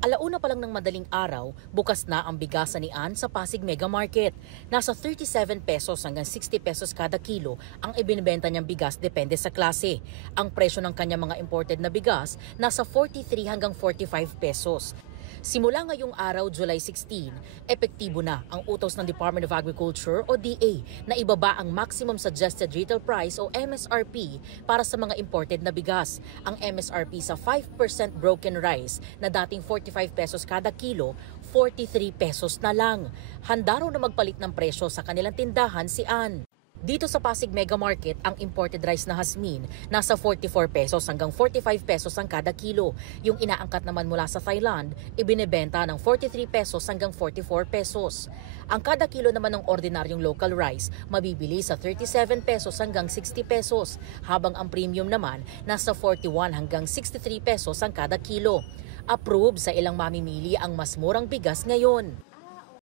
Alauna pa lang ng madaling araw, bukas na ang bigasan ni Ann sa Pasig Mega Market. Nasa 37 pesos hanggang 60 pesos kada kilo ang ibinibenta niyang bigas depende sa klase. Ang presyo ng kanyang mga imported na bigas nasa 43 hanggang 45 pesos. Simula ngayong araw, July 16, epektibo na ang utos ng Department of Agriculture o DA na ibaba ang maximum suggested retail price o MSRP para sa mga imported na bigas. Ang MSRP sa 5% broken rice na dating 45 pesos kada kilo, 43 pesos na lang. Handa raw na magpalit ng presyo sa kanilang tindahan si Ann. Dito sa Pasig Mega Market, ang imported rice na Hasmin nasa 44 pesos hanggang 45 pesos ang kada kilo. Yung inaangkat naman mula sa Thailand, ibinebenta ng 43 pesos hanggang 44 pesos. Ang kada kilo naman ng ordinaryong local rice mabibili sa 37 pesos hanggang 60 pesos, habang ang premium naman nasa 41 hanggang 63 pesos ang kada kilo. Approve sa ilang mamimili ang mas murang bigas ngayon.